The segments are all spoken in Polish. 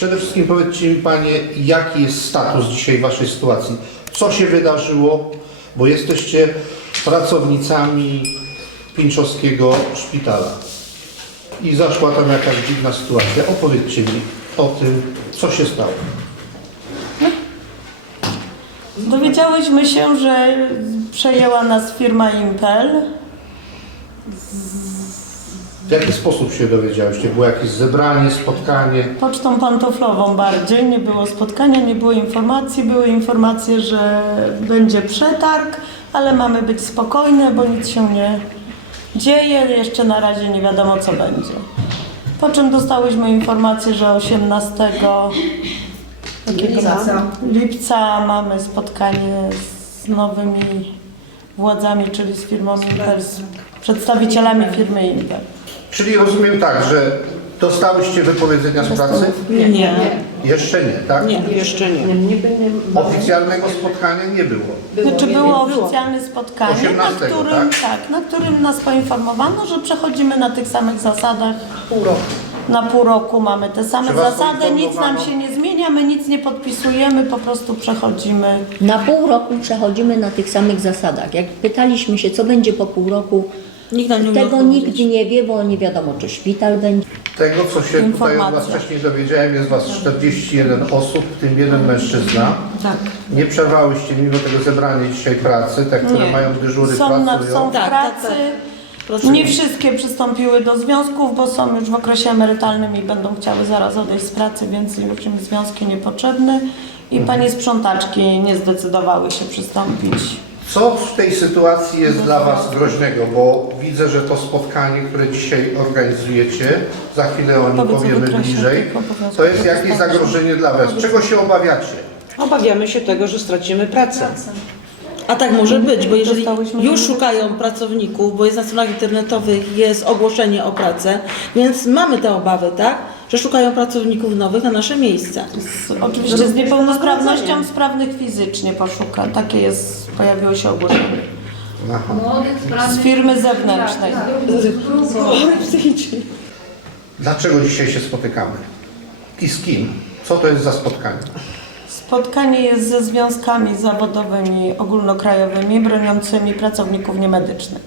Przede wszystkim powiedzcie mi Panie, jaki jest status dzisiaj Waszej sytuacji? Co się wydarzyło? Bo jesteście pracownicami Pińczowskiego Szpitala. I zaszła tam jakaś dziwna sytuacja. Opowiedzcie mi o tym, co się stało. Dowiedziałyśmy się, że przejęła nas firma Impel. W jaki sposób się dowiedziałyście? Było jakieś zebranie, spotkanie? Pocztą pantoflową bardziej. Nie było spotkania, nie było informacji. Były informacje, że będzie przetarg, ale mamy być spokojne, bo nic się nie dzieje. Jeszcze na razie nie wiadomo, co będzie. Po czym dostałyśmy informację, że 18 jakiego Lipca. lipca mamy spotkanie z nowymi władzami, czyli z firmą Impel, z przedstawicielami firmy Impel. Czyli rozumiem tak, że dostałyście wypowiedzenia z pracy? Nie, nie, Jeszcze nie, tak? nie, jeszcze nie. Oficjalnego spotkania nie było. Znaczy było oficjalne spotkanie, na 18, którym, tak? tak, na którym nas poinformowano, że przechodzimy na tych samych zasadach. Pół roku. Na pół roku mamy te same Czy was zasady, nic nam poinformowano? się nie zmienia, my nic nie podpisujemy, po prostu przechodzimy. Na pół roku przechodzimy na tych samych zasadach. Jak pytaliśmy się, co będzie po pół roku, Nikt nam nie tego nikt nie wie, bo nie wiadomo, czy szpital będzie. Tego, co się tutaj od Was Informacja. wcześniej dowiedziałem, jest Was 41 osób, w tym jeden mężczyzna. Tak. Nie przerwałyście mimo tego zebrania dzisiaj pracy, te, które Nie. mają dyżury, Są, na, pracują. są Tak, tak, pracy. tak. Proszę. Nie wszystkie przystąpiły do związków, bo są już w okresie emerytalnym i będą chciały zaraz odejść z pracy, więc już im związki niepotrzebne. I panie sprzątaczki nie zdecydowały się przystąpić. Co w tej sytuacji jest dla Was groźnego? Bo widzę, że to spotkanie, które dzisiaj organizujecie, za chwilę o nim Powiedz powiemy bliżej, tych obowiązków to jest jakieś zagrożenie dla Was. Czego się obawiacie? Obawiamy się tego, że stracimy pracę. A tak może być, bo jeżeli Dostałyśmy już szukają pracowników, bo jest na stronach internetowych jest ogłoszenie o pracę, więc mamy te obawy, tak? Że szukają pracowników nowych na nasze miejsca. Oczywiście z niepełnosprawnością sprawnych fizycznie poszuka. Takie jest, pojawiło się ogłoszenie. Z firmy zewnętrznej. Dlaczego dzisiaj się spotykamy? I z kim? Co to jest za spotkanie? Spotkanie jest ze związkami zawodowymi ogólnokrajowymi broniącymi pracowników niemedycznych.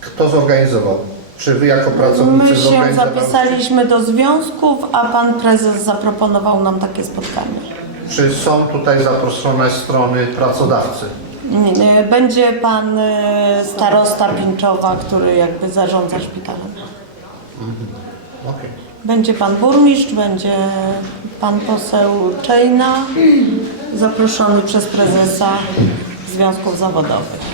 Kto zorganizował? Czy Wy jako pracownicy My się zapisaliśmy do związków, a pan prezes zaproponował nam takie spotkanie. Czy są tutaj zaproszone strony pracodawcy? Nie, nie, Będzie pan e, starosta Pińczowa, który jakby zarządza szpitalem. Okej. Będzie pan burmistrz, będzie pan poseł Czejna, zaproszony przez prezesa związków zawodowych.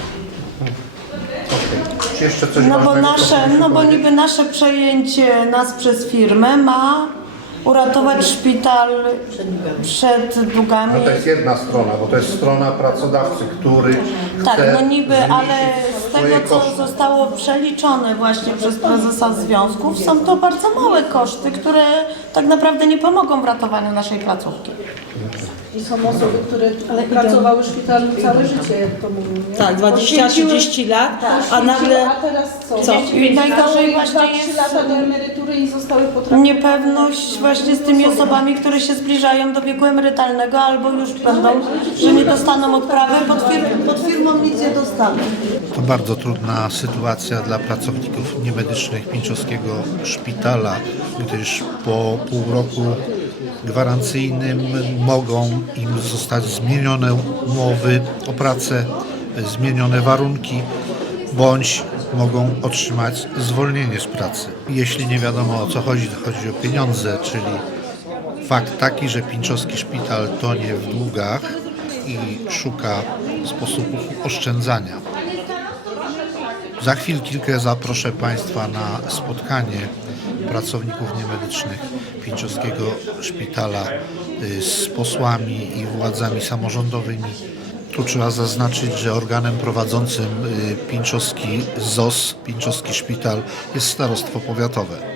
Czy jeszcze coś No bo ważnego, co nasze, no bo powiedzieć? niby nasze przejęcie nas przez firmę ma uratować szpital przed długami. No to jest jedna strona, bo to jest strona pracodawcy, który Tak, chce no niby, zmniejszyć ale z swoje tego co koszty. zostało przeliczone właśnie przez prezesa związków, są to bardzo małe koszty, które tak naprawdę nie pomogą w ratowaniu naszej placówki. I są osoby, które pracowały w szpitalu całe życie, jak to mówią. nie? Tak, Poświęciły- 20-30 lat, a poświęciły, nagle A teraz co? Co? I najgorzej właśnie 2-3 jest lata do emerytury i zostały potraktowane. niepewność właśnie z tymi osobami, które się zbliżają do wieku emerytalnego albo już będą, że nie dostaną odprawy, pod, fir- pod firmą nic nie dostaną. To bardzo trudna sytuacja dla pracowników niemedycznych Pińczowskiego Szpitala, gdyż po pół roku gwarancyjnym mogą im zostać zmienione umowy o pracę, zmienione warunki, bądź mogą otrzymać zwolnienie z pracy. Jeśli nie wiadomo o co chodzi, to chodzi o pieniądze, czyli fakt taki, że Pińczowski Szpital tonie w długach i szuka sposobów oszczędzania. Za chwil kilkę zaproszę Państwa na spotkanie pracowników niemedycznych Pińczowskiego Szpitala y, z posłami i władzami samorządowymi. Tu trzeba zaznaczyć, że organem prowadzącym y, Pińczowski ZOS, Pińczowski Szpital jest starostwo powiatowe.